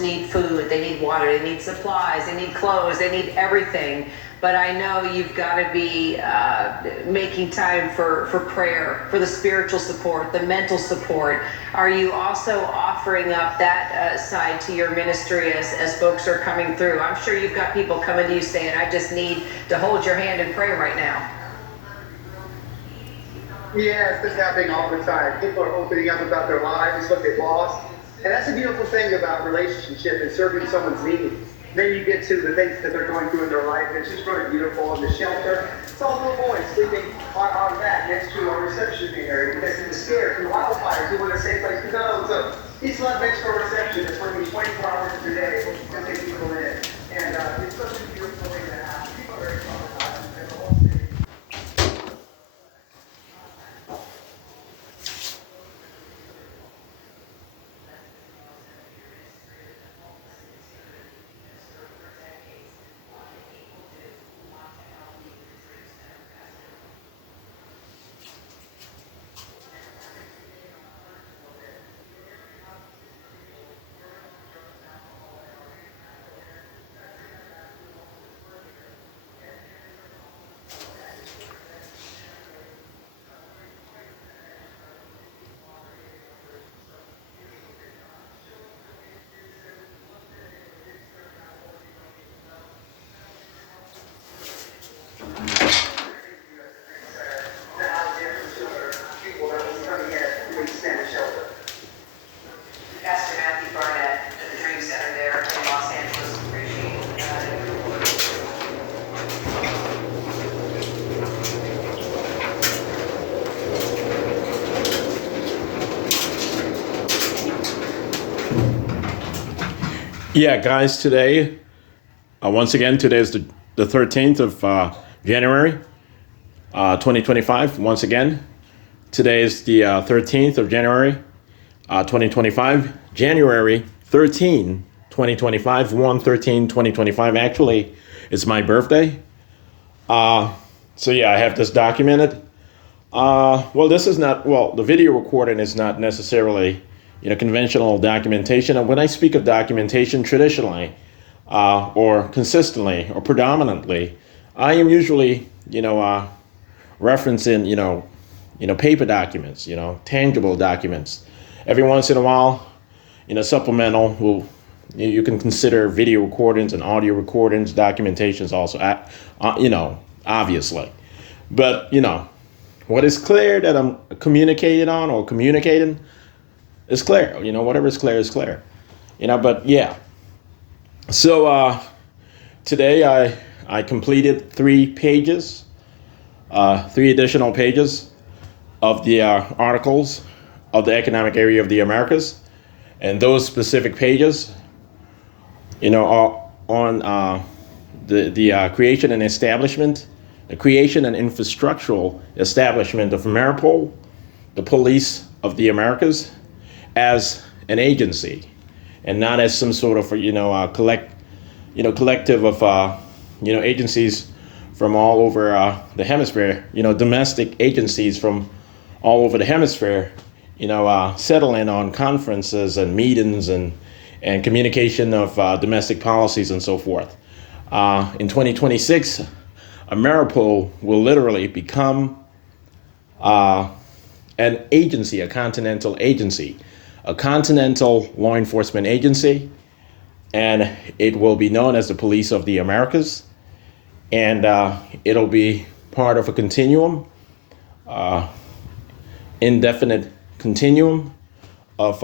need food, they need water, they need supplies, they need clothes, they need everything. But I know you've got to be making time for prayer, for the spiritual support, the mental support. Are you also offering up that side to your ministry as folks are coming through? I'm sure you've got people coming to you saying, I just need to hold your hand and pray right now. Yeah, it's happening all the time. People are opening up about their lives, what they've lost. And that's a beautiful thing about relationship and serving someone's needs. Then you get to the things that they're going through in their life. It's just really beautiful. In the shelter, it's all little boys sleeping on that next to a reception area because he was scared from wildfires. He wanted a safe place to go. So he slept next to a reception that's working 24 hours a day to take people in. And it's such a beautiful thing to have. People are very traumatized in the whole city. Yeah, guys, today, once again, today is the 13th of January, 2025. Once again, today is the 13th of January, 2025. January 13, 2025, 1/13/2025. Actually, it's my birthday. So yeah, I have this documented. Well, this is not, well, the video recording is not necessarily conventional documentation. And when I speak of documentation traditionally, or consistently, or predominantly, I am usually, referencing, paper documents, tangible documents. Every once in a while, supplemental you can consider video recordings and audio recordings, documentations also, obviously. But, what is clear that I'm communicating on or communicating, it's clear, whatever is clear is clear, but yeah. So today I completed 3 pages, 3 additional pages of the articles of the Economic Area of the Americas. And those specific pages, are on the creation and establishment, the creation and infrastructural establishment of AmeriPol, the police of the Americas, as an agency, and not as some sort of collective of agencies from all over the hemisphere, domestic agencies from all over the hemisphere, settling on conferences and meetings and communication of domestic policies and so forth. In 2026, AmeriPol will literally become an agency, a continental agency, a continental law enforcement agency, and it will be known as the Police of the Americas, and it'll be part of a continuum, indefinite continuum of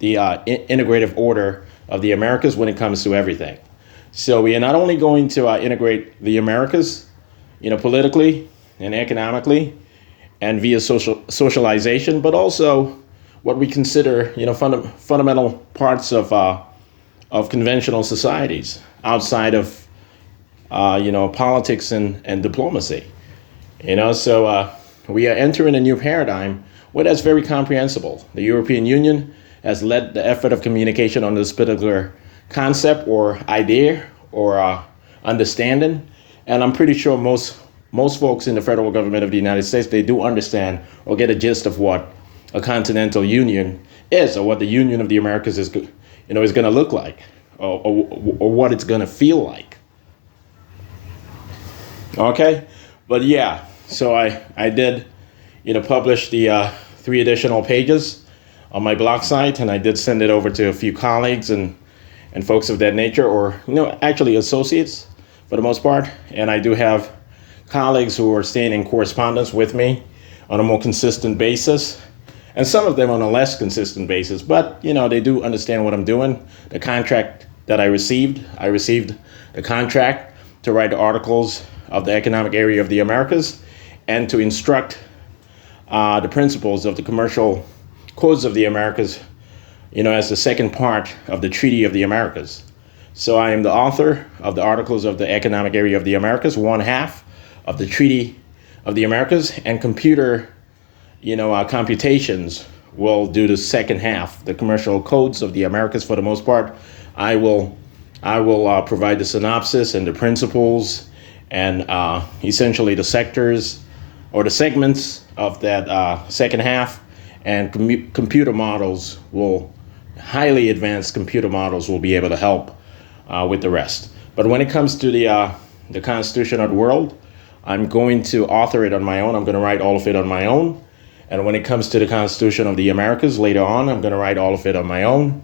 the integrative order of the Americas when it comes to everything. So we are not only going to integrate the Americas, politically and economically and via socialization, but also what we consider, fundamental parts of conventional societies outside of, politics and diplomacy. So we are entering a new paradigm where that's very comprehensible. The European Union has led the effort of communication on this particular concept or idea or understanding, and I'm pretty sure most folks in the federal government of the United States, they do understand or get a gist of what a continental union is, or what the Union of the Americas is, is going to look like, or what it's going to feel like. Okay, but yeah, so I did, publish the 3 additional pages on my blog site, and I did send it over to a few colleagues and folks of that nature, or actually associates for the most part. And I do have colleagues who are staying in correspondence with me on a more consistent basis, and some of them on a less consistent basis, but they do understand what I'm doing. The contract that I received the contract to write the articles of the Economic Area of the Americas and to instruct the principles of the Commercial Codes of the Americas, as the second part of the Treaty of the Americas. So I am the author of the Articles of the Economic Area of the Americas, one half of the Treaty of the Americas, and computer, computations will do the second half, the Commercial Codes of the Americas. For the most part, I will provide the synopsis and the principles and essentially the sectors or the segments of that second half, and computer models highly advanced computer models will be able to help with the rest. But when it comes to the Constitution of the world, I'm going to author it on my own. I'm going to write all of it on my own. And when it comes to the Constitution of the Americas later on, I'm going to write all of it on my own.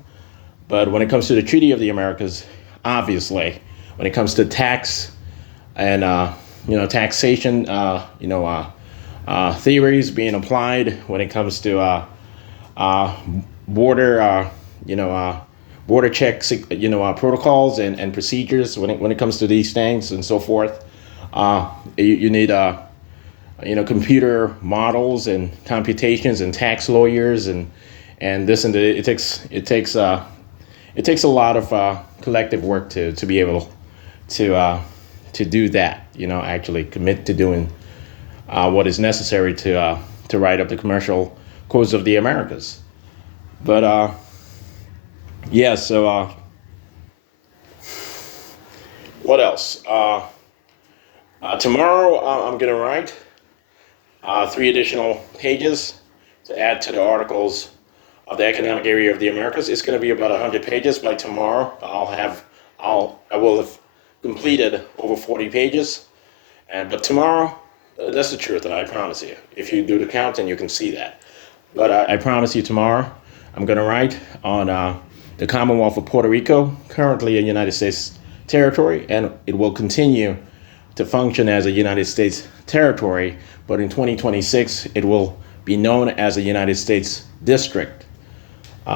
But when it comes to the Treaty of the Americas, obviously, when it comes to tax and taxation, theories being applied, when it comes to border, border checks, protocols and procedures, when it comes to these things and so forth, you need computer models and computations and tax lawyers and this and it takes a lot of collective work to be able to do that. Actually commit to doing what is necessary to write up the Commercial Codes of the Americas. But yeah, so what else? Tomorrow I'm going to write 3 additional pages to add to the articles of the Economic Area of the Americas. It's going to be about 100 pages by tomorrow. I will have completed over 40 pages, but tomorrow, that's the truth, I promise you. If you do the counting, you can see that. But I promise you tomorrow, I'm going to write on the Commonwealth of Puerto Rico, currently a United States territory, and it will continue to function as a United States territory, but in 2026, it will be known as a United States district,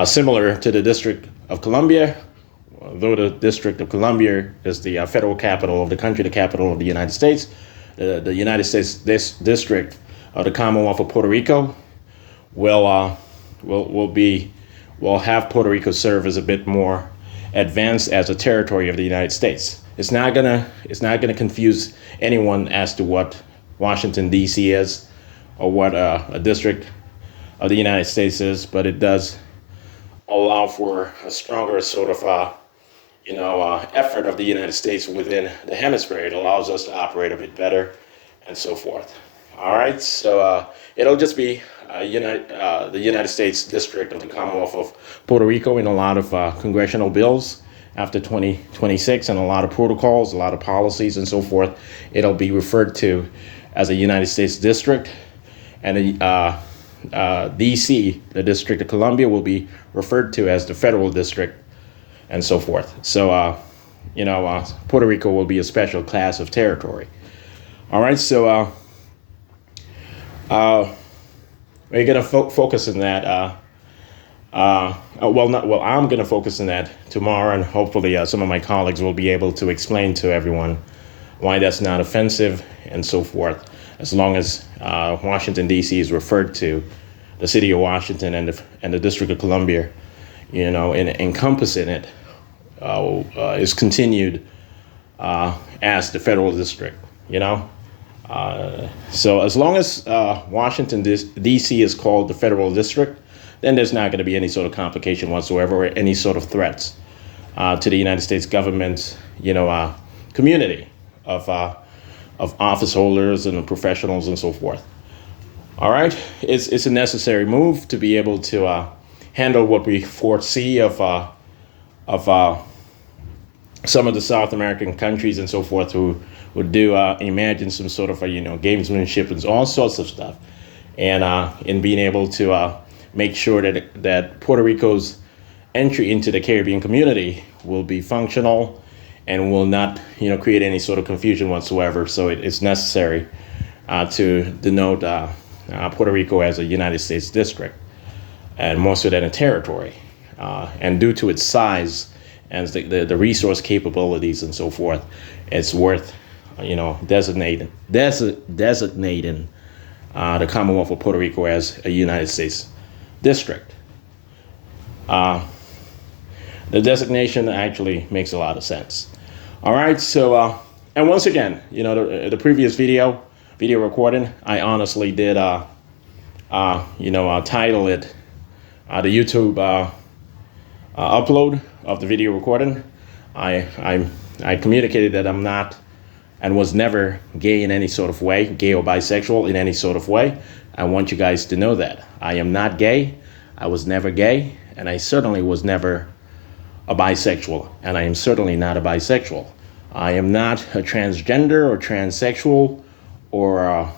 similar to the District of Columbia. Though the District of Columbia is the federal capital of the country, the capital of the United States, the United States District of the Commonwealth of Puerto Rico will have Puerto Rico serve as a bit more advanced as a territory of the United States. It's not gonna confuse anyone as to what Washington D.C. is or what a district of the United States is, but it does allow for a stronger sort of effort of the United States within the hemisphere. It allows us to operate a bit better and so forth. All right, so it'll just be the United States District of the Commonwealth of Puerto Rico in a lot of congressional bills after 2026 and a lot of protocols, a lot of policies and so forth. It'll be referred to as a United States District, and D.C., the District of Columbia, will be referred to as the Federal District and so forth. So, Puerto Rico will be a special class of territory. All right, so we're going to focus on that. I'm going to focus on that tomorrow, and hopefully some of my colleagues will be able to explain to everyone why that's not offensive and so forth, as long as Washington, D.C. is referred to, the city of Washington and the District of Columbia, and encompassing it is continued as the federal district, So as long as Washington, D.C. is called the federal district, then there's not going to be any sort of complication whatsoever or any sort of threats to the United States government's, community of office holders and professionals and so forth. All right, it's a necessary move to be able to handle what we foresee of of some of the South American countries and so forth who would do imagine some sort of gamesmanship and all sorts of stuff, and in being able to make sure that Puerto Rico's entry into the Caribbean community will be functional and will not create any sort of confusion whatsoever. So it's necessary to denote Puerto Rico as a United States district, and more so than a territory, and due to its size and the resource capabilities and so forth, it's worth designating the Commonwealth of Puerto Rico as a United States district. The designation actually makes a lot of sense. All right, so and once again, the previous video recording, I honestly did title it the YouTube upload of the video recording. I communicated that I'm not and was never gay in any sort of way, gay or bisexual in any sort of way. I want you guys to know that I am not gay. I was never gay, and I certainly was never a bisexual, and I am certainly not a bisexual. I am not a transgender or transsexual or